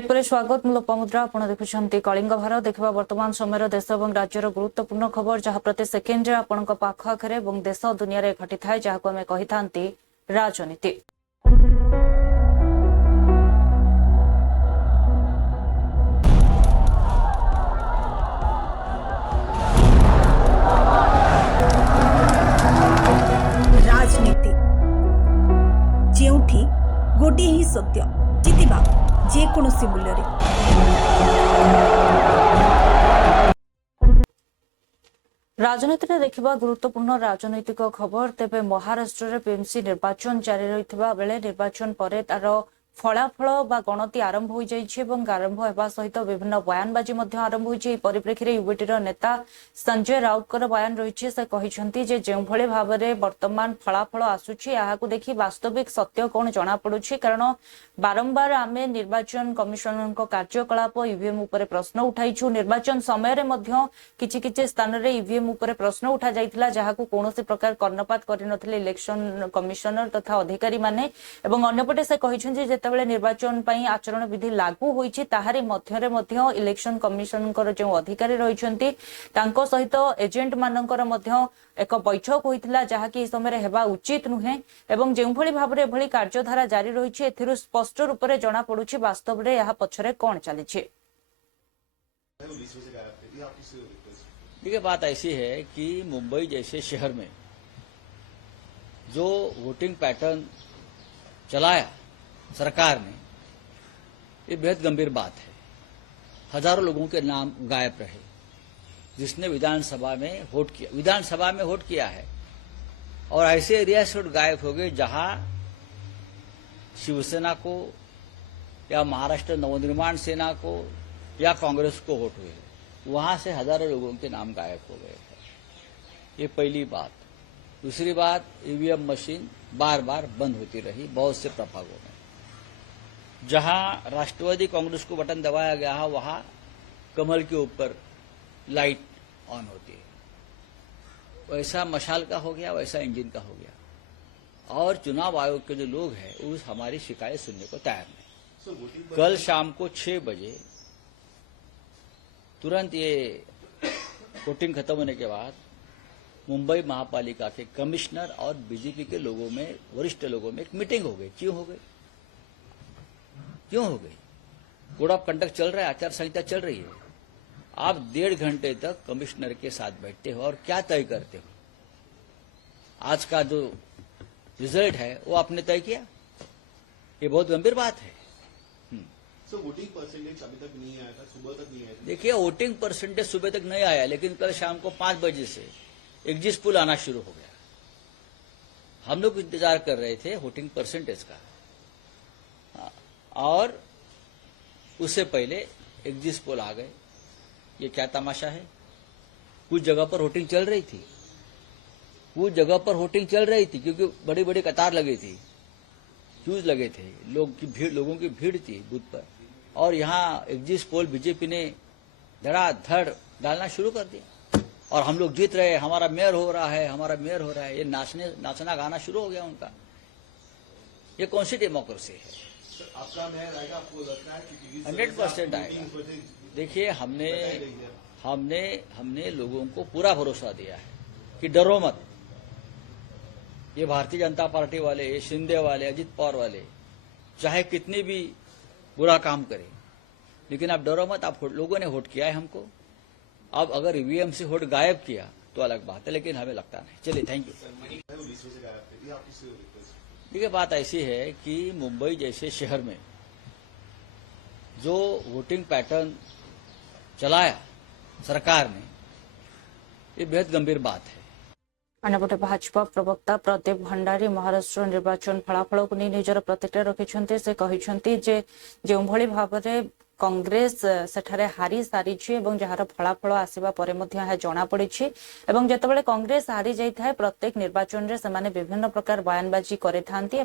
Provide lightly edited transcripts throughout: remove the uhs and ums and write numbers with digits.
Break पर स्वागत लोपामुद्रा आपण देखुछंती कलिंग भारत देखा वर्तमान समय देश और राज्यर गुरुत्वपूर्ण खबर जहाँ प्रति सेकेंड आपण पाख आखरे और देश दुनिया रे घटी थाए जहाँ आम कही था राजनीति। राजनीति जेउठी गोटे ही सत्य जितिबा जेकोसी मूल्य राजनीति में देखा गुरुत्वपूर्ण राजनैतिक खबर तेबे महाराष्ट्र में पीएमसी निर्वाचन जारी रही बेले निर्वाचन पर तार फलाफल बा गणति आरंभ हो जाइए आरंभ होगा सहित विभिन्न बयानबाजी आरंभ होती परिप्रेक्षी यूबीटीर नेता संजय राउतर बयान रही से कहते जो भाव में वर्तमान फलाफल आसूची देखी वास्तविक सत्य कौन जना पड़ुछि कारण बारंबार आम निर्वाचन कमिशन कार्यकलाप ईवीएम उपर प्रश्न उठाइछु निर्वाचन समय किछि स्थान रे ईवीएम उपर प्रश्न उठा जाइथिला जहाकू कोनोसी प्रकार कर्णपात करिनथिले इलेक्शन कमिशनर तथा अधिकारी माने एवं अन्यपटे से कहिछन जेतेबेले निर्वाचन पई आचरण विधि लागू होईछि ताहारी मध्यरे मध्य इलेक्शन कमिशनर जो अधिकारी रहिछन्ति तांको सहित एजेंट मानकर मध्य एक बैठक होइथिला जहाकि समय हेबा उचित नुहे एवं जो भाव में एभली कार्यधारा जारी रही एथिरु स्पष्ट रूप से जना पड़ुछि वास्तव में यह पछरे कौन चलीछि। देखिए बात ऐसी है कि मुंबई जैसे शहर में जो वोटिंग पैटर्न चलाया सरकार ने ये बेहद गंभीर बात है। हजारों लोगों के नाम गायब रहे जिसने विधानसभा में वोट किया है और ऐसे एरिया से गायब हो गए जहां शिवसेना को या महाराष्ट्र नवनिर्माण सेना को या कांग्रेस को वोट हुए वहां से हजारों लोगों के नाम गायब हो गए हैं। ये पहली बात। दूसरी बात ईवीएम मशीन बार बार बंद होती रही बहुत से प्रभागों में। जहां राष्ट्रवादी कांग्रेस को बटन दबाया गया है वहां कमल के ऊपर लाइट ऑन होती है। वैसा मशाल का हो गया वैसा इंजन का हो गया और चुनाव आयोग के जो लोग हैं उस हमारी शिकायत सुनने को तैयार नहीं। कल शाम को 6 बजे तुरंत ये वोटिंग खत्म होने के बाद मुंबई महापालिका के कमिश्नर और बीजेपी के लोगों में वरिष्ठ लोगों में एक मीटिंग हो गई। क्यों हो गई? कोड ऑफ कंडक्ट चल रहा है, आचार संहिता चल रही है। आप 1.5 घंटे तक कमिश्नर के साथ बैठते हो और क्या तय करते हो? आज का जो रिजल्ट है वो आपने तय किया। ये बहुत गंभीर बात है। वोटिंग परसेंटेज अभी तक नहीं आया था, सुबह तक नहीं आया था। देखिए वोटिंग परसेंटेज सुबह तक नहीं आया लेकिन कल शाम को 5 बजे से एग्जिट पोल आना शुरू हो गया। हम लोग इंतजार कर रहे थे वोटिंग परसेंटेज का और उससे पहले एग्जिट पोल आ गए। ये क्या तमाशा है? कुछ जगह पर वोटिंग चल रही थी क्योंकि बड़ी बड़ी कतार लगी थी, क्यूज लगे थे, लोगों की भीड़ थी बूथ पर और यहाँ एग्जिट पोल बीजेपी ने धड़ाधड़ डालना शुरू कर दिया और हम लोग जीत रहे, हमारा मेयर हो रहा है, ये नाचना गाना शुरू हो गया उनका। ये कौन सी डेमोक्रेसी है? आपका मेयर आएगा, आपको लगता है कि 100% आएगा। देखिए हमने लोगों को पूरा भरोसा दिया है कि डरो मत। ये भारतीय जनता पार्टी वाले, ये शिंदे वाले, अजित पवार वाले चाहे कितनी भी बुरा काम करें लेकिन आप डरो मत। आप लोगों ने वोट किया है हमको। अब अगर ईवीएम से वोट गायब किया तो अलग बात है लेकिन हमें लगता नहीं। चलिए थैंक यू। देखिए बात ऐसी है कि मुंबई जैसे शहर में जो वोटिंग पैटर्न चलाया सरकार ने ये बेहद गंभीर बात है। अन्यपटे भाजपा प्रवक्ता प्रदीप भंडारी महाराष्ट्र निर्वाचन फलाफल को नहीं निजर प्रतिक्रिया रखिछन्ते से कहिछन्ते जे जो भली भाव में कांग्रेस सेठारे हारी सारी एवं जार फलाफल आसवा पर जना पड़ी एवं जितेबाला कांग्रेस हारी जाए प्रत्येक निर्वाचन में से विभिन्न प्रकार बयानबाजी करते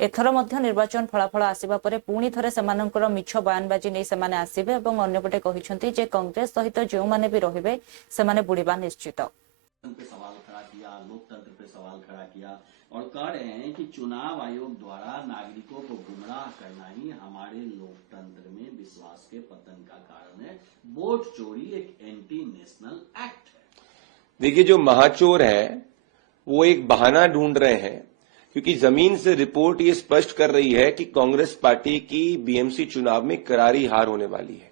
एथर निर्वाचन फलाफल आसवा पर पुणी थे से मिछ बयानबाजी नहीं से आसवे और अन्यपटे कहते जे कांग्रेस सहित जो मैंने भी रहिबे से बुड़ीबा निश्चित। पे सवाल खड़ा किया, लोकतंत्र पे सवाल खड़ा किया, और कह रहे हैं कि चुनाव आयोग द्वारा नागरिकों को गुमराह करना ही हमारे लोकतंत्र में विश्वास के पतन का कारण है। वोट चोरी एक एंटी नेशनल एक्ट है। देखिए, जो महाचोर है वो एक बहाना ढूंढ रहे हैं, क्योंकि जमीन से रिपोर्ट ये स्पष्ट कर रही है कि कांग्रेस पार्टी की बीएमसी चुनाव में करारी हार होने वाली है।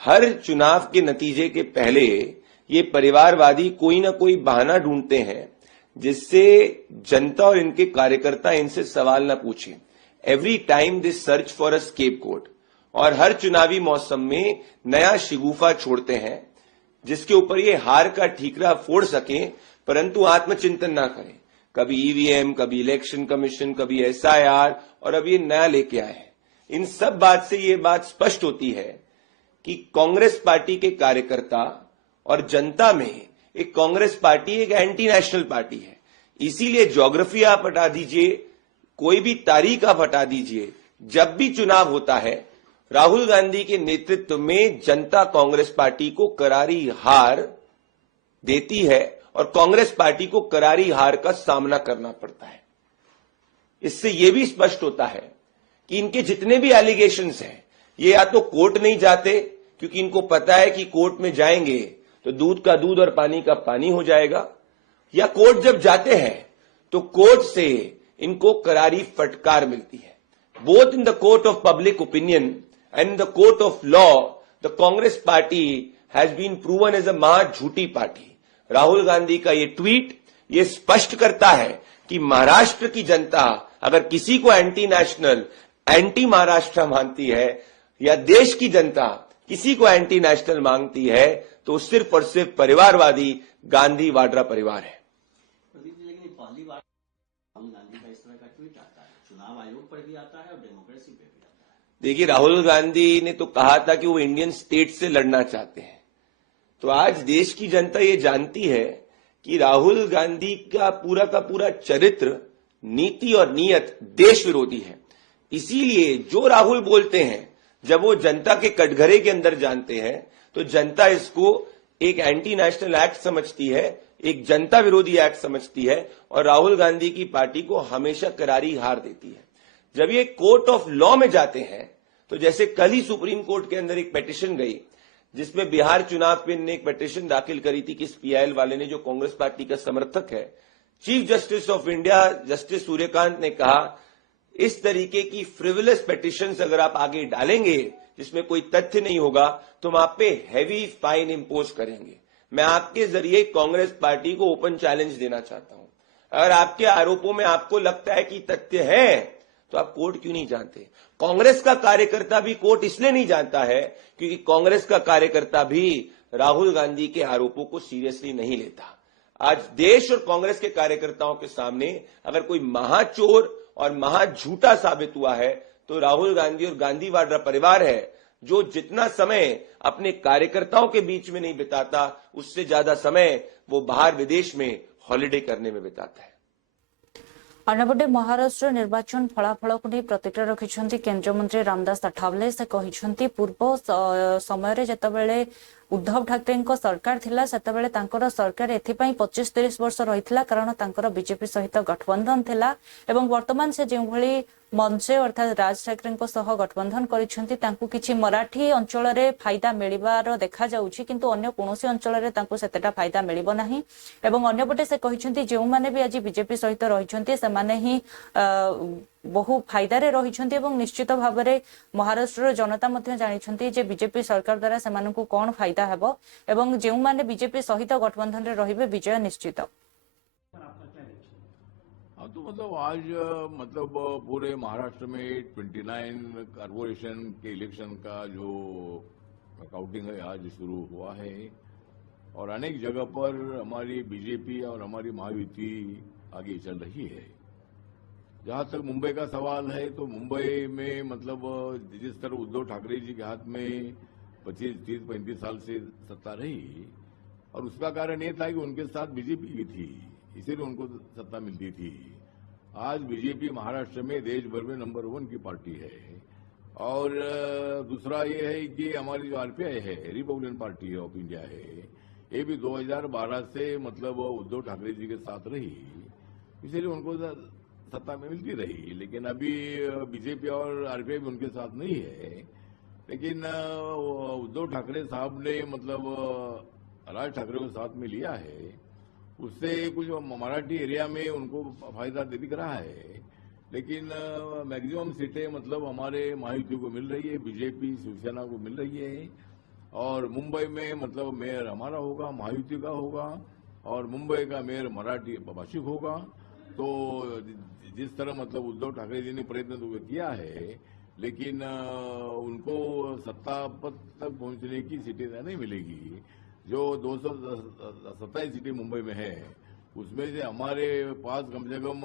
हर चुनाव के नतीजे के पहले ये परिवारवादी कोई ना कोई बहाना ढूंढते हैं जिससे जनता और इनके कार्यकर्ता इनसे सवाल ना पूछें। Every time they search for a scapegoat, और हर चुनावी मौसम में नया शिगुफा छोड़ते हैं जिसके ऊपर ये हार का ठीकरा फोड़ सकें, परंतु आत्मचिंतन ना करें। कभी ईवीएम, कभी इलेक्शन कमीशन, कभी एसआईआर, और अब ये नया लेके आए हैं। इन सब बात से ये बात स्पष्ट होती है कि कांग्रेस पार्टी के कार्यकर्ता और जनता में एक कांग्रेस पार्टी एक एंटी नेशनल पार्टी है। इसीलिए ज्योग्राफी आप हटा दीजिए, कोई भी तारीख आप हटा दीजिए, जब भी चुनाव होता है राहुल गांधी के नेतृत्व में जनता कांग्रेस पार्टी को करारी हार देती है और कांग्रेस पार्टी को करारी हार का सामना करना पड़ता है। इससे यह भी स्पष्ट होता है कि इनके जितने भी एलिगेशंस हैं, ये या तो कोर्ट नहीं जाते क्योंकि इनको पता है कि कोर्ट में जाएंगे तो दूध का दूध और पानी का पानी हो जाएगा, या कोर्ट जब जाते हैं तो कोर्ट से इनको करारी फटकार मिलती है। Both in the court of public opinion and in the court of law the Congress party has been proven as a महा झूठी पार्टी। राहुल गांधी का ये ट्वीट ये स्पष्ट करता है कि महाराष्ट्र की जनता अगर किसी को एंटी नेशनल, एंटी महाराष्ट्र मानती है, या देश की जनता किसी को एंटी नेशनल मांगती है, तो सिर्फ और सिर्फ परिवारवादी गांधी वाड्रा परिवार है। प्रदीप जी, लेकिन पहली बार राहुल गांधी का इस तरह का ट्वीट आता है, चुनाव आयोग पर भी आता है और डेमोक्रेसी पे भी आता है। देखिए, राहुल गांधी ने तो कहा था कि वो इंडियन स्टेट से लड़ना चाहते हैं, तो आज देश की जनता ये जानती है कि राहुल गांधी का पूरा चरित्र, नीति और नीयत देश विरोधी है। इसीलिए जो राहुल बोलते हैं, जब वो जनता के कटघरे के अंदर जानते हैं, तो जनता इसको एक एंटी नेशनल एक्ट समझती है, एक जनता विरोधी एक्ट समझती है, और राहुल गांधी की पार्टी को हमेशा करारी हार देती है। जब ये कोर्ट ऑफ लॉ में जाते हैं, तो जैसे कल ही सुप्रीम कोर्ट के अंदर एक पिटीशन गई जिसमें बिहार चुनाव पे ने एक पिटीशन दाखिल करी थी कि इस पीआईएल वाले ने, जो कांग्रेस पार्टी का समर्थक है, chief justice of India justice Suryakant ने कहा इस तरीके की फ्रिवलेस पिटीशंस अगर आप आगे डालेंगे जिसमें कोई तथ्य नहीं होगा तो हम आप पे हैवी फाइन इंपोज करेंगे। मैं आपके जरिए कांग्रेस पार्टी को ओपन चैलेंज देना चाहता हूं, अगर आपके आरोपों में आपको लगता है कि तथ्य है तो आप कोर्ट क्यों नहीं जानते? कांग्रेस का कार्यकर्ता भी कोर्ट इसलिए नहीं जानता है क्योंकि कांग्रेस का कार्यकर्ता भी राहुल गांधी के आरोपों को सीरियसली नहीं लेता। आज देश और कांग्रेस के कार्यकर्ताओं के सामने अगर कोई महाचोर और महाझूठा साबित हुआ है तो राहुल गांधी और गांधी वाड्रा परिवार है, जो जितना समय अपने कार्यकर्ताओं के बीच में नहीं बिताता, उससे ज्यादा समय वो बाहर विदेश में हॉलिडे करने में बिताता है। अन्यपटे महाराष्ट्र निर्वाचन फलाफल को नहीं प्रतिक्रिया रखिछन्ति केंद्रीय मंत्री रामदास अठावले। से कहिछन्ति पूर्व समय रे जतबेले उद्धव ठाकरे सरकार थिला सेतबेले तांकर सरकार एथिपाई 25-30 वर्ष रहितला कारण तांकर बीजेपी सहित गठबंधन थिला एवं वर्तमान से जो भली मंचे अर्थात राज ठाकरे सह गठबंधन करिछन्ति तांकु किछि मराठी अंचल रे फायदा मिलिबार देखा जाउछि, किंतु अन्य कोनोसी अंचल रे तांकु सेतेटा फायदा मिलिबो नाही। एवं अन्यपटे से कहिछन्ति जो माने भी आज बीजेपी सहित रहिछन्ति से माने ही बहु फायदा रे रहिछन्ति एवं निश्चित भाव में महाराष्ट्र जनता मध्य जानिछन्ति जे बीजेपी सरकार द्वारा सेमानकु कोन फायदा हेबो एवं जो माने बीजेपी सहित गठबंधन रे रहिबे विजय निश्चित। हाँ, तो मतलब आज मतलब पूरे महाराष्ट्र में 29 कॉर्पोरेशन के इलेक्शन का जो काउंटिंग है आज शुरू हुआ है और अनेक जगह पर हमारी बीजेपी और हमारी महायुति आगे चल रही है। जहां तक मुंबई का सवाल है तो मुंबई में मतलब जिस तरह उद्धव ठाकरे जी के हाथ में 25-30-35 साल से सत्ता रही और उसका कारण ये था कि उनके साथ बीजेपी भी थी, इसीलिए उनको सत्ता मिलती थी। आज बीजेपी महाराष्ट्र में देश भर में नंबर 1 की पार्टी है और दूसरा ये है कि हमारी जो आरपीआई है, रिपब्लिकन पार्टी ऑफ इंडिया है, ये भी 2012 से मतलब उद्धव ठाकरे जी के साथ रही इसलिए उनको सत्ता में मिलती रही। लेकिन अभी बीजेपी और आरपीआई भी उनके साथ नहीं है। लेकिन उद्धव ठाकरे साहब ने मतलब राज ठाकरे को साथ में लिया है, उससे कुछ मराठी एरिया में उनको फायदा दिख रहा है। लेकिन मैक्सिमम सीटें मतलब हमारे महायुति को मिल रही है, बीजेपी शिवसेना को मिल रही है। और मुंबई में मतलब मेयर हमारा होगा, महायुति का होगा, और मुंबई का मेयर मराठी भाषिक होगा। तो जिस तरह मतलब उद्धव ठाकरे जी ने प्रयत्न तो किया है, लेकिन उनको सत्ता पद तक पहुंचने की सीटें नहीं मिलेगी। जो 227 सीटें मुंबई में है, उसमें से हमारे पास कम से कम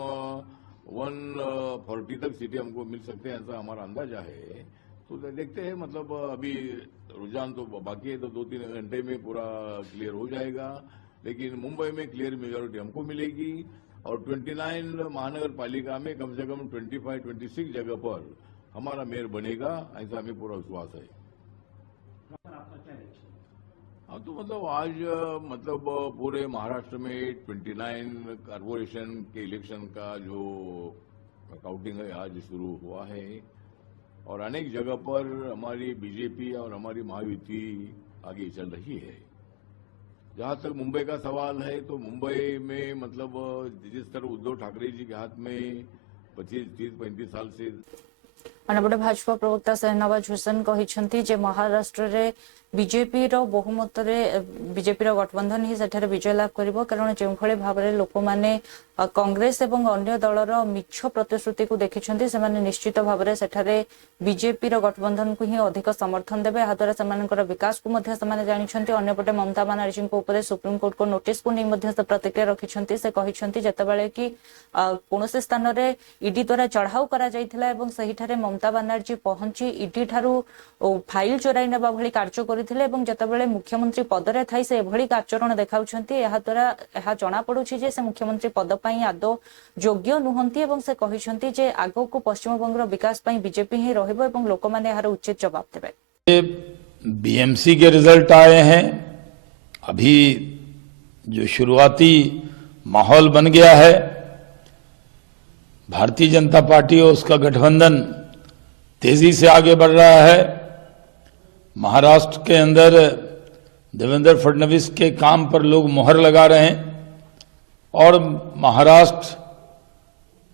140 तक सीटें हमको मिल सकते हैं, ऐसा हमारा अंदाजा है। तो देखते हैं, मतलब अभी रुझान तो बाकी है, तो 2-3 घंटे में पूरा क्लियर हो जाएगा। लेकिन मुंबई में क्लियर मेजोरिटी हमको मिलेगी, और 29 महानगर पालिका में कम से कम 25-26 जगह पर हमारा मेयर बनेगा, ऐसा हमें पूरा विश्वास है। हाँ, तो मतलब आज मतलब पूरे महाराष्ट्र में 29 कॉर्पोरेशन के इलेक्शन का जो काउंटिंग है आज शुरू हुआ है, और अनेक जगह पर हमारी बीजेपी और हमारी महायुति आगे चल रही है। जहां तक मुंबई का सवाल है, तो मुंबई में मतलब जिस तरह उद्धव ठाकरे जी के हाथ में 25-30-35 साल से अन्यपटे भाजपा प्रवक्ता शहनवाज हुसैन कहते जे महाराष्ट्र रे बीजेपी रो बहुमत बीजेपी रो गठबंधन ही सेठारे विजय लाभ करिवो, कारण जो भले भाव में लोक माने कांग्रेस एवं अन्य दलर मिछ प्रतिश्रुति को देखिछन्ति, सेमाने निश्चित भाव में सेठारे बीजेपी रो गठबंधन को ही अधिक समर्थन देबे। या द्वारा सेमानकर विकास को मध्य सेमाने जानिछन्ति। अन्यपटे ममता बनर्जी को ऊपर सुप्रीम कोर्ट को नोटिस को नहीं मध्य से प्रतिक्रिया रखिछन्ति। से कहिछन्ति जेतेबेले कि कोनोसी स्थान रे ईडी द्वारा चढ़ाऊ करा जायथिला एवं सहीठारे ममता बनर्जी पहुंची ईडी ठारू फाइल चोराई नेबा भली कार्य करथिले, एवं जेतेबेले मुख्यमंत्री पदरे थाई से एभली आचरण देखाउछन्ति। या द्वारा यह जना पडुछि जे से मुख्यमंत्री पद पई आदौ योग्य नुहंती, एवं से कहिछन्ति जे आगो को पश्चिम बंगर विकास पई बीजेपी ही रहइबो, एवं लोक माने यार उचित जवाब देबे। बीएमसी के रिजल्ट आए हैं। अभी जो शुरुआती माहौल बन गया है, भारतीय जनता पार्टी और उसका गठबंधन तेजी से आगे बढ़ रहा है। महाराष्ट्र के अंदर देवेंद्र फडणवीस के काम पर लोग मोहर लगा रहे हैं, और महाराष्ट्र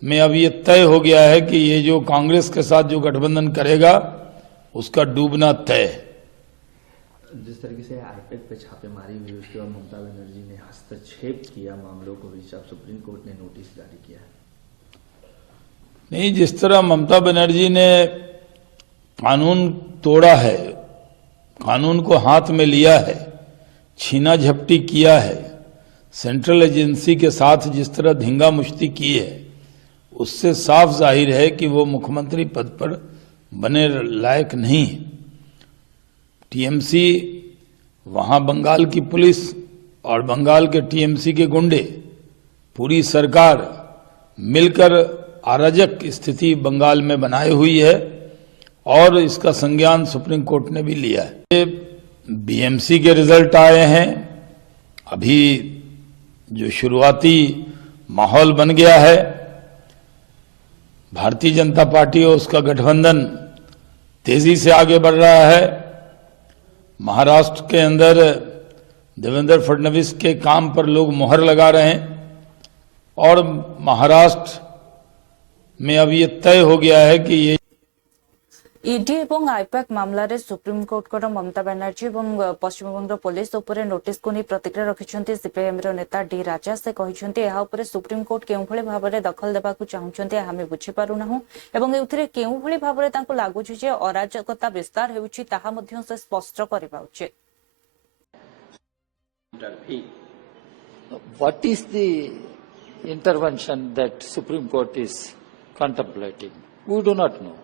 में अब ये तय हो गया है कि ये जो कांग्रेस के साथ जो गठबंधन करेगा उसका डूबना तय। जिस तरीके से आईपैक पे छापेमारी हुई, उसके बाद ममता बनर्जी ने हस्तक्षेप किया मामलों को, अब सुप्रीम कोर्ट ने नोटिस जारी किया है। नहीं, जिस तरह ममता बनर्जी ने कानून तोड़ा है, कानून को हाथ में लिया है, छीना झपटी किया है, सेंट्रल एजेंसी के साथ जिस तरह धींगा मुश्ती की है, उससे साफ जाहिर है कि वो मुख्यमंत्री पद पर बने लायक नहीं। टीएमसी, वहां बंगाल की पुलिस और बंगाल के टीएमसी के गुंडे, पूरी सरकार मिलकर अराजक स्थिति बंगाल में बनाई हुई है, और इसका संज्ञान सुप्रीम कोर्ट ने भी लिया है। बीएमसी के रिजल्ट आए हैं। अभी जो शुरुआती माहौल बन गया है, भारतीय जनता पार्टी और उसका गठबंधन तेजी से आगे बढ़ रहा है। महाराष्ट्र के अंदर देवेंद्र फडणवीस के काम पर लोग मोहर लगा रहे हैं, और महाराष्ट्र में अब ये तय हो गया है कि ये ईडी एवं आईपैक मामला रे सुप्रीम कोर्ट को ममता बनर्जी एवं पश्चिम बंग पुलिस उपर नोटिस को नहीं प्रतिक्रिया रखिछन्ति। सीपीआईएम रो नेता डी राजा से कहिछन्ति एहा उपर सुप्रीम कोर्ट केउ भली भाव में दखल देबा को चाहुछन्ति, हमें बुझी पारु नाहु, एवं एउथिरे केउ भली भाव में तांको लागुछि जे अराजकता विस्तार हेउछि, ताहा मध्य से स्पष्ट करबा उचित। What is the intervention that Supreme Court is contemplating? We do not know.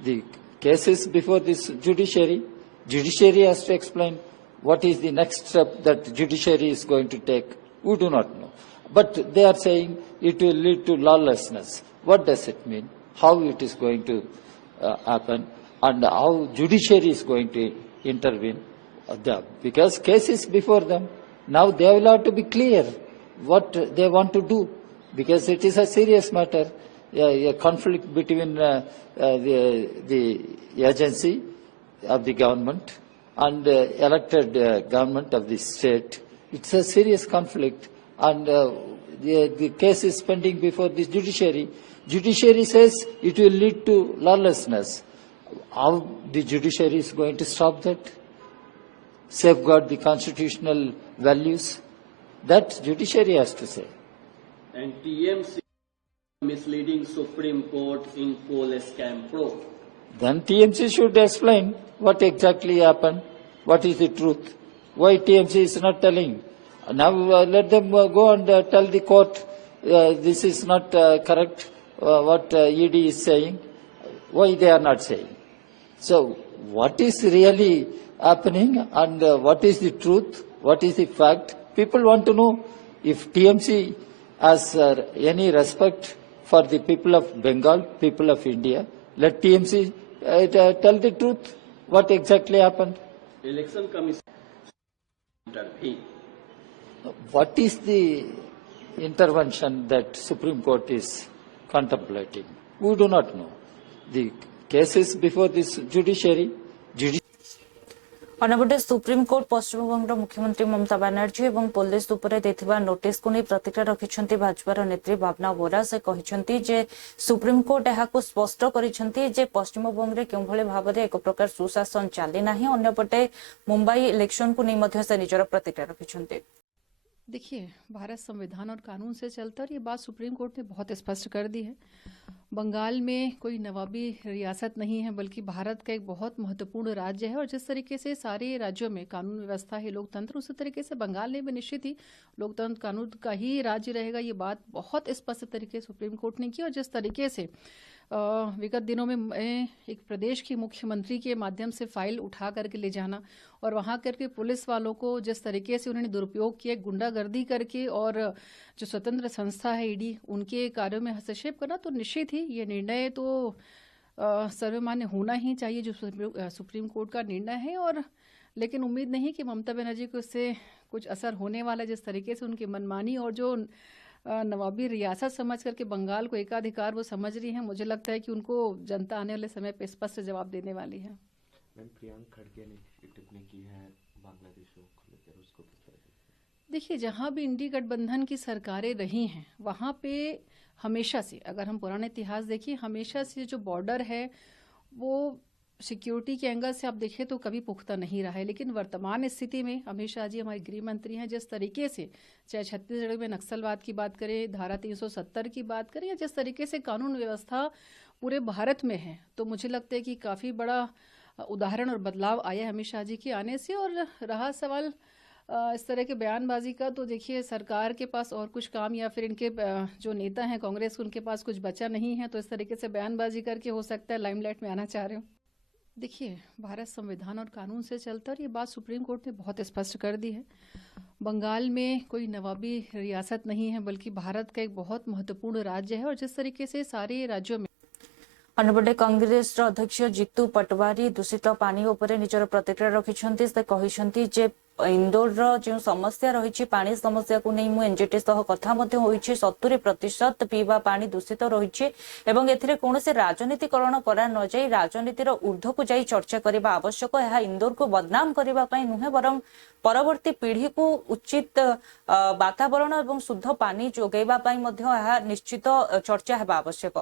The case is before this judiciary. Judiciary has to explain what is the next step that judiciary is going to take. We do not know. But they are saying it will lead to lawlessness. What does it mean? How it is going to happen? And how judiciary is going to intervene? Because case is before them. Now they will have to be clear what they want to do. because it is a serious matter, a conflict between the agency of the government and elected government of the state. It's a serious conflict, and the case is pending before the judiciary. Judiciary says it will lead to lawlessness. How the judiciary is going to stop that? Safeguard the constitutional values? That judiciary has to say. And TMC misleading Supreme Court in coal scam probe. Then TMC should explain what exactly happened, what is the truth, why TMC is not telling. Now let them go and tell the court this is not correct, what ED is saying, why they are not saying. So what is really happening and what is the truth, what is the fact? People want to know. If TMC has any respect for the people of Bengal, people of India, let TMC tell the truth, what exactly happened. Election Commission intervene. What is the intervention that Supreme Court is contemplating? We do not know. The case is before this judiciary. ଅନ୍ୟପଟେ supreme court ପଶ୍ଚିମବଙ୍ଗର ମୁଖ୍ୟମନ୍ତ୍ରୀ ମମତା ବାନାର୍ଜୀ ଏବଂ police ଉପରେ ଦେଇଥିବା ନୋଟିସକୁ ନେଇ ପ୍ରତିକ୍ରିୟା ରଖିଛନ୍ତି ଭାଜପାର ନେତ୍ରୀ ଭାବନା ବୋରା। ସେ କହିଛନ୍ତି ଯେ ସୁପ୍ରିମକୋର୍ଟ ଏହାକୁ ସ୍ପଷ୍ଟ କରିଛନ୍ତି ଯେ ପଶ୍ଚିମବଙ୍ଗରେ କେଉଁଭଳି ଭାବରେ ଏକ ପ୍ରକାର ସୁଶାସନ ଚାଲି ନାହିଁ। ଅନ୍ୟପଟେ ମୁମ୍ବାଇ ଇଲେକ୍ସନକୁ ନେଇ ମଧ୍ୟ ସେ ନିଜର ପ୍ରତିକ୍ରିୟା ରଖିଛନ୍ତି। देखिए, भारत संविधान और कानून से चलता है और ये बात सुप्रीम कोर्ट ने बहुत स्पष्ट कर दी है। बंगाल में कोई नवाबी रियासत नहीं है, बल्कि भारत का एक बहुत महत्वपूर्ण राज्य है और जिस तरीके से सारे राज्यों में कानून व्यवस्था है, लोकतंत्र, उसी तरीके से बंगाल में भी निश्चित ही लोकतंत्र कानून का ही राज्य रहेगा। ये बात बहुत स्पष्ट तरीके से सुप्रीम कोर्ट ने की और जिस तरीके से विगत दिनों में एक प्रदेश की मुख्यमंत्री के माध्यम से फाइल उठा करके ले जाना और वहां करके पुलिस वालों को जिस तरीके से उन्होंने दुरुपयोग किया, गुंडागर्दी करके और जो स्वतंत्र संस्था है ईडी, उनके कार्यों में हस्तक्षेप करना, तो निश्चित ही ये निर्णय तो सर्वमान्य होना ही चाहिए जो सुप्रीम कोर्ट का निर्णय है। और लेकिन उम्मीद नहीं कि ममता बनर्जी को इससे कुछ असर होने वाला है। जिस तरीके से उनकी मनमानी और जो नवाबी रियासत समझ करके बंगाल को एकाधिकार वो समझ रही है, मुझे लगता है कि उनको जनता आने वाले समय पे स्पष्ट जवाब देने वाली है। मैम, प्रियंक खड़गे ने एक टिप्पणी की है बांग्लादेश को लेकर, उसको देखिए, जहां भी इंडी गठबंधन की सरकारें रही हैं वहां पे हमेशा से, अगर हम पुराना इतिहास देखिए, हमेशा से जो बॉर्डर है वो सिक्योरिटी के एंगल से आप देखें तो कभी पुख्ता नहीं रहा है। लेकिन वर्तमान स्थिति में अमित शाह जी हमारे गृह मंत्री हैं, जिस तरीके से चाहे छत्तीसगढ़ में नक्सलवाद की बात करें, धारा 370 की बात करें, या जिस तरीके से कानून व्यवस्था पूरे भारत में है, तो मुझे लगता है कि काफ़ी बड़ा उदाहरण और बदलाव आया है अमित शाह जी के आने से। और रहा सवाल इस तरह के बयानबाजी का, तो देखिए सरकार के पास और कुछ काम या फिर इनके जो नेता हैं कांग्रेस, उनके पास कुछ बचा नहीं है, तो इस तरीके से बयानबाजी करके हो सकता है लाइमलाइट में आना चाह रहे हो। देखिए, भारत संविधान और कानून से चलता है और ये बात सुप्रीम कोर्ट ने बहुत स्पष्ट कर दी है। बंगाल में कोई नवाबी रियासत नहीं है, बल्कि भारत का एक बहुत महत्वपूर्ण राज्य है और जिस तरीके से सारे राज्यों में अन्यपटे कांग्रेस अध्यक्ष जितू पटवारी दूषित पानी उपरे निजर प्रतिक्रिया रखिछन्ति। से कहिसन्ति जे इंदौर जो समस्या रही पानी समस्या को नहीं मु एनजीटी सह कथा मध्य होइछि 70% पीवा पानी दूषित रही एवं एथिरे कोनोसे राजनीतिकरण करा न जाई राजनीतिर ऊर्ध्व को जाई चर्चा करबा आवश्यक। यह इंदौर को बदनाम करबा पई नुहे बरं परवर्ती पीढ़ी को उचित वातावरण एवं शुद्ध पानी जोगैबा पई मध्य यह निश्चित चर्चा हेबा आवश्यक।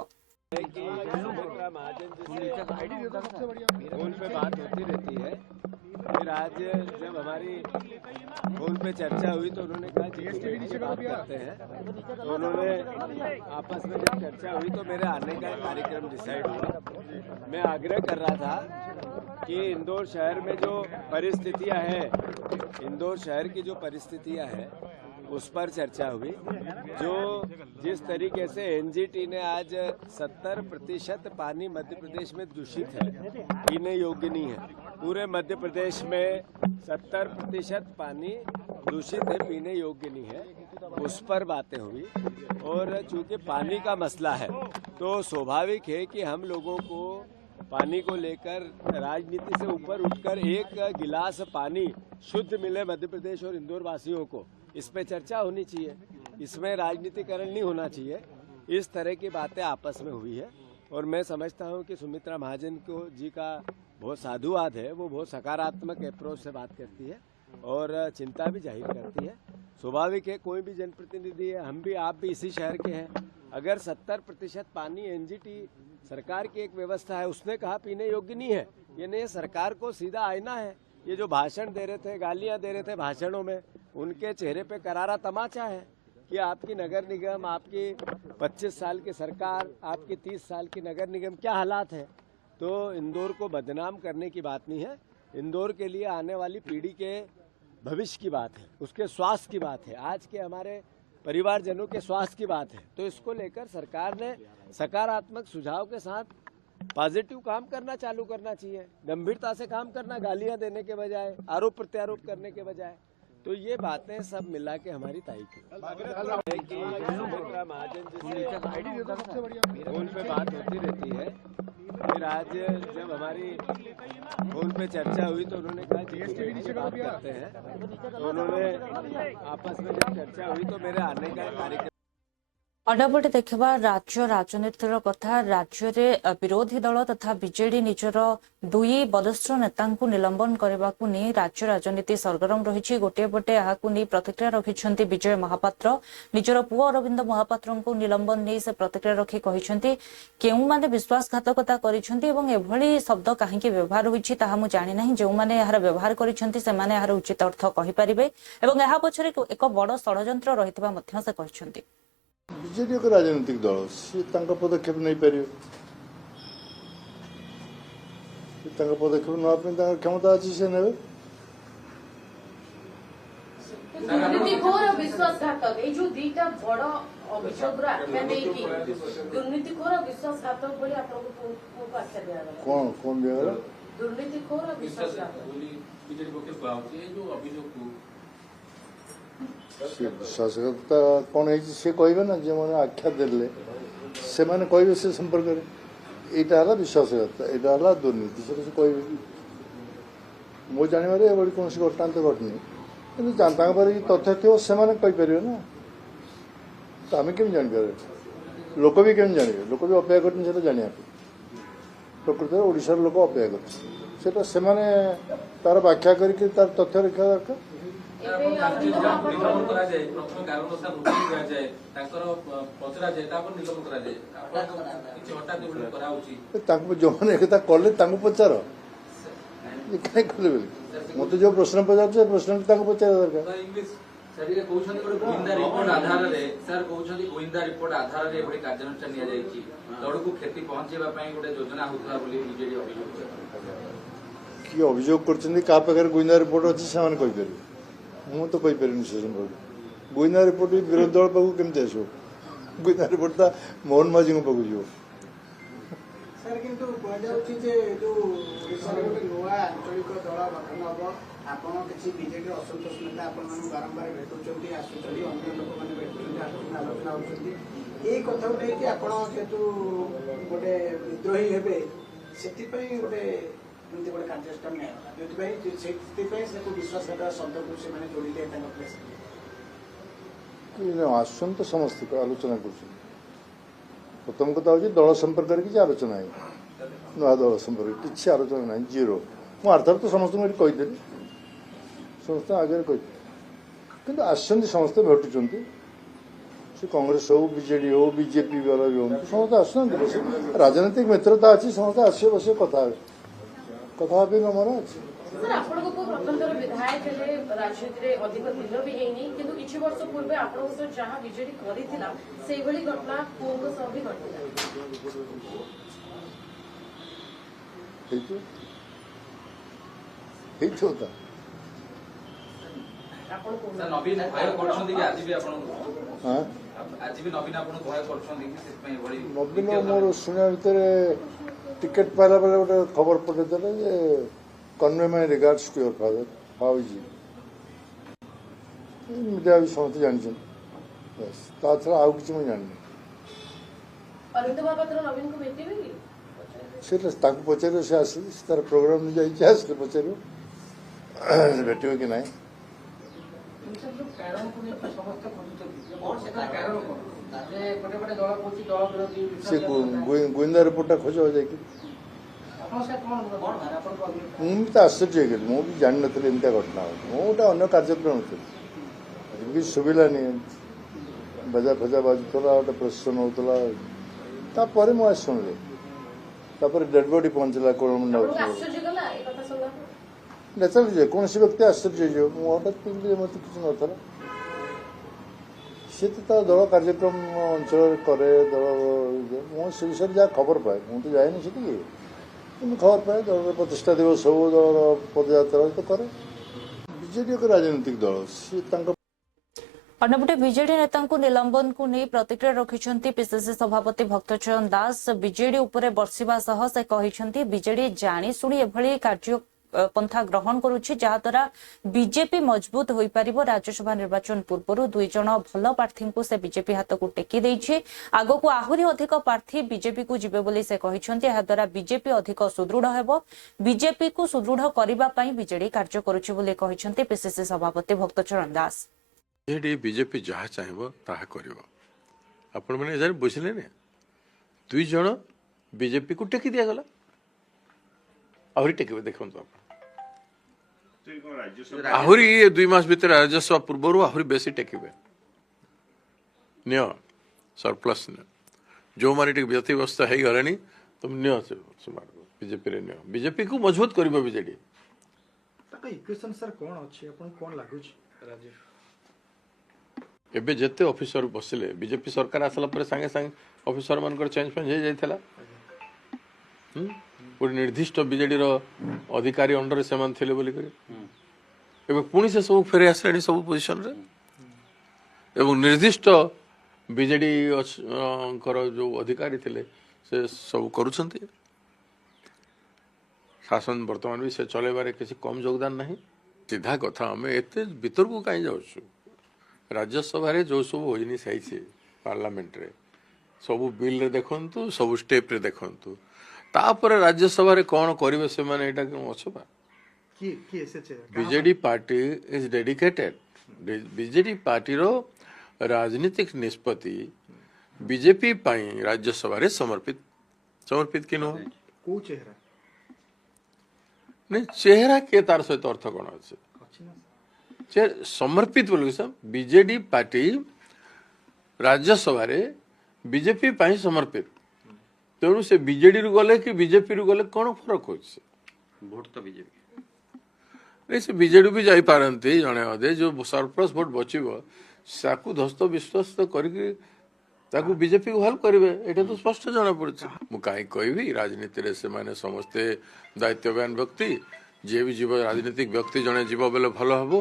फोन पे बात होती रहती है, फिर आज जब हमारी फोन पे चर्चा हुई तो उन्होंने कहा जीएसटी बात करते हैं, तो उन्होंने आपस में जब चर्चा हुई तो मेरे आने का कार्यक्रम डिसाइड हुआ। मैं आग्रह कर रहा था कि इंदौर शहर में जो परिस्थितियां हैं, इंदौर शहर की जो परिस्थितियां हैं उस पर चर्चा हुई। जो जिस तरीके से एनजीटी ने आज 70% पानी मध्य प्रदेश में दूषित है, पीने योग्य नहीं है। पूरे मध्य प्रदेश में 70% पानी दूषित है, पीने योग्य नहीं है, उस पर बातें हुई। और चूंकि पानी का मसला है तो स्वाभाविक है कि हम लोगों को पानी को लेकर राजनीति से ऊपर उठकर एक गिलास पानी शुद्ध मिले मध्य प्रदेश और इंदौर वासियों को, इस पे चर्चा होनी चाहिए। इसमें राजनीतिकरण नहीं होना चाहिए। इस तरह की बातें आपस में हुई है और मैं समझता हूं कि सुमित्रा महाजन को जी का बहुत साधुवाद है, वो बहुत सकारात्मक अप्रोच से बात करती है और चिंता भी जाहिर करती है। स्वाभाविक है, कोई भी जनप्रतिनिधि है, हम भी आप भी इसी शहर के हैं। अगर 70% पानी एनजीटी सरकार की एक व्यवस्था है, उसने कहा पीने योग्य नहीं है, ये नहीं सरकार को सीधा आईना है। ये जो भाषण दे रहे थे, गालियां दे रहे थे भाषणों में, उनके चेहरे पे करारा तमाचा है कि आपकी नगर निगम, आपकी 25 साल की सरकार, आपकी 30 साल की नगर निगम क्या हालात है। तो इंदौर को बदनाम करने की बात नहीं है, इंदौर के लिए आने वाली पीढ़ी के भविष्य की बात है, उसके स्वास्थ्य की बात है, आज के हमारे परिवारजनों के स्वास्थ्य की बात है। तो इसको लेकर सरकार ने सकारात्मक सुझाव के साथ पॉजिटिव काम करना चालू करना चाहिए, गंभीरता से काम करना, गालियां देने के बजाय, आरोप प्रत्यारोप करने के बजाय। तो ये बातें सब मिला के हमारी ताई की सुमित्रा महाजन जी से फोन पे बात होती रहती है। फिर आज जब हमारी फोन पे चर्चा हुई तो उन्होंने कहा जीएसटी की बात करते हैं, तो उन्होंने आपस में जब चर्चा हुई तो मेरे आने का कार्यक्रम अंडपटे देखा राज्य राजनीतिर कथा राज्य में विरोधी दल तथा बीजेडी निजर दुई वरिष्ठ नेता निलंबन करने को नहीं राज्य राजनीति सरगरम रही। गोटे पटे यहाँ प्रतिक्रिया रखिंट विजय महापात्र निजर पुओ अरविंद महापात्र को निलंबन नहीं से प्रतिक्रिया रखी कहते केउ माने विश्वासघातकता करी शब्द कहीं व्यवहार होती जानी ना। जो मैंने यार व्यवहार कर उचित अर्थ कहींपारे यह पछरे एक बड़ षड्यंत्र रही से बीजेडी एक राजनीतिक दल सी पदक्षेप नहीं पारे, पदक्षेप ना क्षमता अच्छी से ने दुर्नीतिखोर और विश्वासघातक ये जो दीटा बड़ अभियोग आख्या नहीं दुर्नीतिखोर और विश्वासघातक बोली आपको आख्या दिया गला कौन कौन दिया गला दुर्नीतिखोर और विश्वासघातक बीजेडी पक्ष पाउची जो अभियोग को विश्वासघातकता कौन है सी कहे ना जो मैंने आख्या देले से मैंने कहे से संपर्क यहाँ है विश्वासघातकता, यहाँ है दुर्नीति से कहे मो जानवर बड़ी कौन घटना तो घटनी कि पारे तथ्य थो से कहीपर ना, तो आम केमी जापर लोक भी केमी जानवे, लोक भी अपेक्षा करते जाना प्रकृत में ओडिशार लोक अपेक्षा करते से तार व्याख्या करके तार तथ्य रखा दरकार। जो मैंने कले पचार कहीं कले मत जो प्रश्न पचार प्रश्न पचार दरकार। सर ये गोइंदा रिपोर्ट आधार रे सर गोइंदा रिपोर्ट आधार रे बड़ी कार्यानुष्ठान निया जायछि दड़ को क्षति पहुंचेबा पई गोटे योजना होतला बोली बीजेडी अभियोग कि अभियोग करछन्ती का पाखरे गोइंदा रिपोर्ट अछि से माने कहि परबे मु तो कहि परनी से संपर्क गोइंदा रिपोर्ट विरोधी दल पाखु केमते आसो गोइंदा रिपोर्ट ता मोहन माझी को पाखु जो सर किंतु कोइ जाउछि जे जो ओडिसा गोटे नोआ आंचलिक दल गठन हबो आपण किसी बीजेडी असंतोष नेता आपण बारंबार भेटुचंती आसुचंती अन्य लोक माने भेटुचंती आलोचना होउचंती ए कथा उठे कि आपण केतु गोटे विद्रोही हेबे सेति पई गोटे एमती गोटे कार्यक्रम नै जोति पई सेति पई से विश्वासघात शब्द को से माने जोड़ी दे तांग प्लेस कि आसन तो समस्त को आलोचना कर प्रथम कथा हो दल संपर्क किसी आलोचना है नुआ दल संपर्क किसी आलोचना ना जीरो मु अर्थात तो समस्त कहीदेली समस्त आगे कही कि आसती समस्त भेटुंट से कांग्रेस हो बीजेडी हो बीजेपी वाला भी हो समस्त आस राजनीतिक मित्रता अच्छी समस्त आस बस कथा कथा मन अच्छे सर आपण को प्रथमतर विधायक हेले राजनीति रे अधिक दिन भी हेनी किंतु किछि वर्ष पूर्व आपण को जहां बीजेडी करिथिला सेही भली घटना कोंग सब भी घटिला ठीक होता आपण को सर नवीन भय करछन्ती कि आज भी आपण हां आज भी नवीन आपण भय करछन्ती कि से पई बड़ी नवीन मोर सुनिया भितर टिकट पाला बेले गोटे खबर पठे देले जे convey my regards to your father how is he media भी समझ जानी बस ता छड़ा आउ किछ मैं जानी अरविंद महापात्र नवीन को भेटिबे कि से पचारे से आस तार प्रोग्राम जाइए पचार भेटे कि ना ସେ ଗୋଇନ୍ଦା ରିପୋର୍ଟଟା ଖୋଜ ଯାଇକି ମୁଁ ବି ତ ଆଶ୍ଚର୍ଯ୍ୟ ହେଇଗଲି। ମୁଁ ବି ଜାଣିନଥିଲି ଏମିତିଆ ଘଟଣା ହେଉଛି। ମୁଁ ଗୋଟେ ଅନ୍ୟ କାର୍ଯ୍ୟକ୍ରମ ଥିଲି, କିଛି ଶୁଭିଲାନି, ବାଜା ଫଜା ବାଜୁଥିଲା, ଗୋଟେ ପ୍ରସେସନ ହେଉଥିଲା। ତାପରେ ମୁଁ ଆସି ଶୁଣିଲି, ତାପରେ ଡେଡ୍ ବଡି ପହଞ୍ଚିଲା କୋଳମଣ୍ଡା। ନ୍ୟାଚୁରାଲି ଯେକୌଣସି ବ୍ୟକ୍ତି ଆଶ୍ଚର୍ଯ୍ୟ ହେଇଯିବ। ମୁଁ ହଠାତ୍ ପିଲି ମୋତେ କିଛି ନଥିଲା। ସେ ତ ତା ଦଳ କାର୍ଯ୍ୟକ୍ରମ ଅଞ୍ଚଳରେ କରେ, ଦଳ ମୁଁ ସେ ବିଷୟରେ ଯାହା ଖବର ପାଏ, ମୁଁ ତ ଯାଏନି ସେଠିକି, ମୁଁ ଖବର ପାଏ ଦଳର ପ୍ରତିଷ୍ଠା ଦିବସ ହଉ, ଦଳର ପଦଯାତ୍ରା ତ କରେ। ବିଜେଡି ଏକ ରାଜନୈତିକ ଦଳ, ସିଏ ତାଙ୍କ ଅନ୍ୟପଟେ ବିଜେଡି ନେତାଙ୍କୁ ନିଲମ୍ବନକୁ ନେଇ ପ୍ରତିକ୍ରିୟା ରଖିଛନ୍ତି ପିସିସି ସଭାପତି ଭକ୍ତଚରଣ ଦାସ। ବିଜେଡି ଉପରେ ବର୍ଷିବା ସହ ସେ କହିଛନ୍ତି ବିଜେଡି ଜାଣିଶୁଣି ଏଭଳି କାର୍ଯ୍ୟପନ୍ଥା ଗ୍ରହଣ କରୁଛି, ଯାହାଦ୍ୱାରା ବିଜେପି ମଜବୁତ ହୋଇପାରିବ। ରାଜ୍ୟସଭା ନିର୍ବାଚନ ପୂର୍ବରୁ 2 ଜଣ ଭଲ ପ୍ରାର୍ଥୀଙ୍କୁ ସେ ବିଜେପି ହାତକୁ ଟେକି ଦେଇଛି। ଆଗକୁ ଆହୁରି ଅଧିକ ପ୍ରାର୍ଥୀ ବିଜେପିକୁ ଯିବେ ବୋଲି ସେ କହିଛନ୍ତି। ଏହାଦ୍ୱାରା ବିଜେପି ଅଧିକ ସୁଦୃଢ ହେବ। ବିଜେପିକୁ ସୁଦୃଢ କରିବା ପାଇଁ ବିଜେଡି କାର୍ଯ୍ୟ କରୁଛି ବୋଲି କହିଛନ୍ତି ପିସିସି ସଭାପତି ଭକ୍ତଚରଣ ଦାସ। ବିଜେପି ଯାହା ଚାହିଁବ ତାହା କରିବ। ଆପଣମାନେ ଏଯାଏ ବୁଝିଲେ ନା, 2 ଜଣ ବିଜେପିକୁ ଟେକି ଦିଆଗଲା, ଆହୁରି ଟେକିବେ। ଦେଖନ୍ତୁ ଆପଣ, ଆହୁରି 2 ମାସ ଭିତରେ ରାଜ୍ୟସଭା ପୂର୍ବରୁ ଆହୁରି ବେଶୀ ଟେକିବେ। ନିଅ ସରପ୍ଲସ୍ ନିଅ, ଯେଉଁମାନେ ଟିକେ ବ୍ୟତିବ୍ୟସ୍ତ ହେଇଗଲେଣି ତୁମେ ନିଅ, ସେମାନଙ୍କୁ ବିଜେପିରେ ନିଅ। ବିଜେପିକୁ ମଜବୁତ କରିବ ବିଜେଡି। ଇକ୍ୱେସନ୍ ସାର୍ କ'ଣ ଅଛି, ଆପଣଙ୍କୁ କ'ଣ ଲାଗୁଛି? ଏବେ ଯେତେ ଅଫିସର ବସିଲେ, ବିଜେପି ସରକାର ଆସିଲା ପରେ ସାଙ୍ଗେ ସାଙ୍ଗେ ଅଫିସର ମାନଙ୍କର ଚେଞ୍ଜ ହେଇଯାଇଥିଲା। ଗୋଟେ ନିର୍ଦ୍ଦିଷ୍ଟ ବିଜେଡିର ଅଧିକାରୀ ଅଣ୍ଡରରେ ସେମାନେ ଥିଲେ ବୋଲିକରି ଏବେ ପୁଣି ସେ ସବୁ ଫେରି ଆସିଲେଣି ସବୁ ପୋଜିସନରେ, ଏବଂ ନିର୍ଦ୍ଦିଷ୍ଟ ବିଜେଡି ଙ୍କର ଯୋଉ ଅଧିକାରୀ ଥିଲେ ସେ ସବୁ କରୁଛନ୍ତି। ଶାସନ ବର୍ତ୍ତମାନ ବି ସେ ଚଲେଇବାରେ କିଛି କମ୍ ଯୋଗଦାନ ନାହିଁ। ସିଧା କଥା, ଆମେ ଏତେ ଭିତରକୁ କାହିଁ ଯାଉଛୁ? ରାଜ୍ୟସଭାରେ ଯେଉଁ ସବୁ ଜିନିଷ ହେଇଛି ପାର୍ଲାମେଣ୍ଟରେ, ସବୁ ବିଲ୍ରେ ଦେଖନ୍ତୁ, ସବୁ ଷ୍ଟେପ୍ରେ ଦେଖନ୍ତୁ, ତାପରେ ରାଜ୍ୟସଭାରେ କ'ଣ କରିବେ ସେମାନେ, ଏଇଟା କ'ଣ ଅଛବା? BJD party is dedicated. BJD ପାର୍ଟିର ରାଜନୀତିକ ନିଷ୍ପତ୍ତି ବିଜେପି ପାଇଁ ରାଜ୍ୟସଭାରେ ସମର୍ପିତ କି ନୁହଁ? ନାଇଁ, ଚେହେରା କିଏ, ତାର ସହିତ ଅର୍ଥ କ'ଣ ଅଛି? ସମର୍ପିତ ବୋଲି ବିଜେଡି ପାର୍ଟି ରାଜ୍ୟସଭାରେ ବିଜେପି ପାଇଁ ସମର୍ପିତ। ତେଣୁ ସେ ବିଜେଡିରୁ ଗଲେ କି ବିଜେପିରୁ ଗଲେ କ'ଣ ଫରକ ହଉଛି? ଭୋଟ ତ ବିଜେପି, ସେ ବିଜେଡି ବି ଯାଇପାରନ୍ତି। ଜଣେ ଅଧେ ଯୋଉ ସରପ୍ଲସ୍ ଭୋଟ ବଚିବ ତାକୁ ଧ୍ୱସ୍ତ ବିଶ୍ୱାସ କରିକି ତାକୁ ବିଜେପିକୁ ହେଲ୍ପ କରିବେ, ଏଇଟା ତ ସ୍ପଷ୍ଟ ଜଣାପଡୁଛି। ମୁଁ କାହିଁ କହିବି, ରାଜନୀତିରେ ସେମାନେ ସମସ୍ତେ ଦାୟିତ୍ୱବାନ ବ୍ୟକ୍ତି। ଯିଏ ବି ଯିବ, ରାଜନୀତିକ ବ୍ୟକ୍ତି ଜଣେ ଯିବ ବେଲେ ଭଲ ହବ।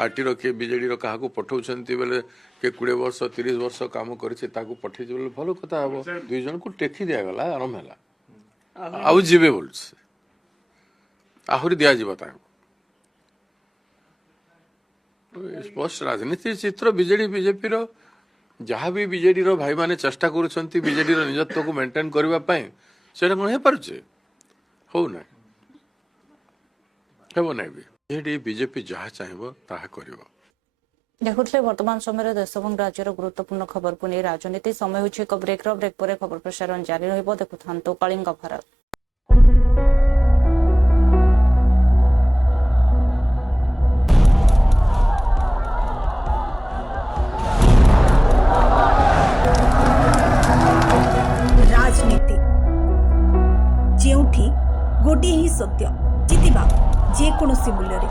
ପାର୍ଟିର କିଏ ବିଜେଡିର କାହାକୁ ପଠାଉଛନ୍ତି ବେଲେ କିଏ 20 ବର୍ଷ 30 ବର୍ଷ କାମ କରିছে ତାକୁ ପଠେଇଛି ବେଲେ ଭଲ କଥା ହବ। 2 ଜଣଙ୍କୁ ଟେକି ଦିଆଗଲା, ଆରମ୍ଭ ହେଲା, ଆଉ ଯିବେ ବୋଲୁଛି, ଆହୁରି ଦିଆଯିବ ତାଙ୍କୁ। ସ୍ପଷ୍ଟ ରାଜନୀତି ଚିତ୍ର ବିଜେଡି ବିଜେପିର ଯାହା ବି ବିଜେଡିର ଭାଇମାନେ ଚେଷ୍ଟା କରୁଛନ୍ତି ବିଜେଡିର ନିଜତ୍ୱକୁ ମେଣ୍ଟେନ୍ କରିବା ପାଇଁ, ସେଇଟା କ'ଣ ହେଇପାରୁଛି? ହଉନାହିଁ, ହେବ ନାହିଁ ବି। ବିଜେପି ଯାହା ଚାହିଁବ ତାହା କରିବ। ଦେଖୁଥିଲେ ବର୍ତ୍ତମାନ ସମୟରେ ଦେଶ ଏବଂ ରାଜ୍ୟର ଗୁରୁତ୍ୱପୂର୍ଣ୍ଣ ଖବରକୁ ନେଇ ରାଜନୀତି। ସମୟ ହେଉଛି ଏକ ବ୍ରେକ୍ର। ବ୍ରେକ୍ ପରେ ଖବର ପ୍ରସାରଣ ଜାରି ରହିବ। ଦେଖୁଥାନ୍ତୁ କଳିଙ୍ଗ ଭାରତ। ରାଜନୀତି ଯେଉଁଠି ଗୋଟିଏ ହିଁ ସତ୍ୟ, ଜିତିବା ଯେକୌଣସି ମୂଲ୍ୟରେ।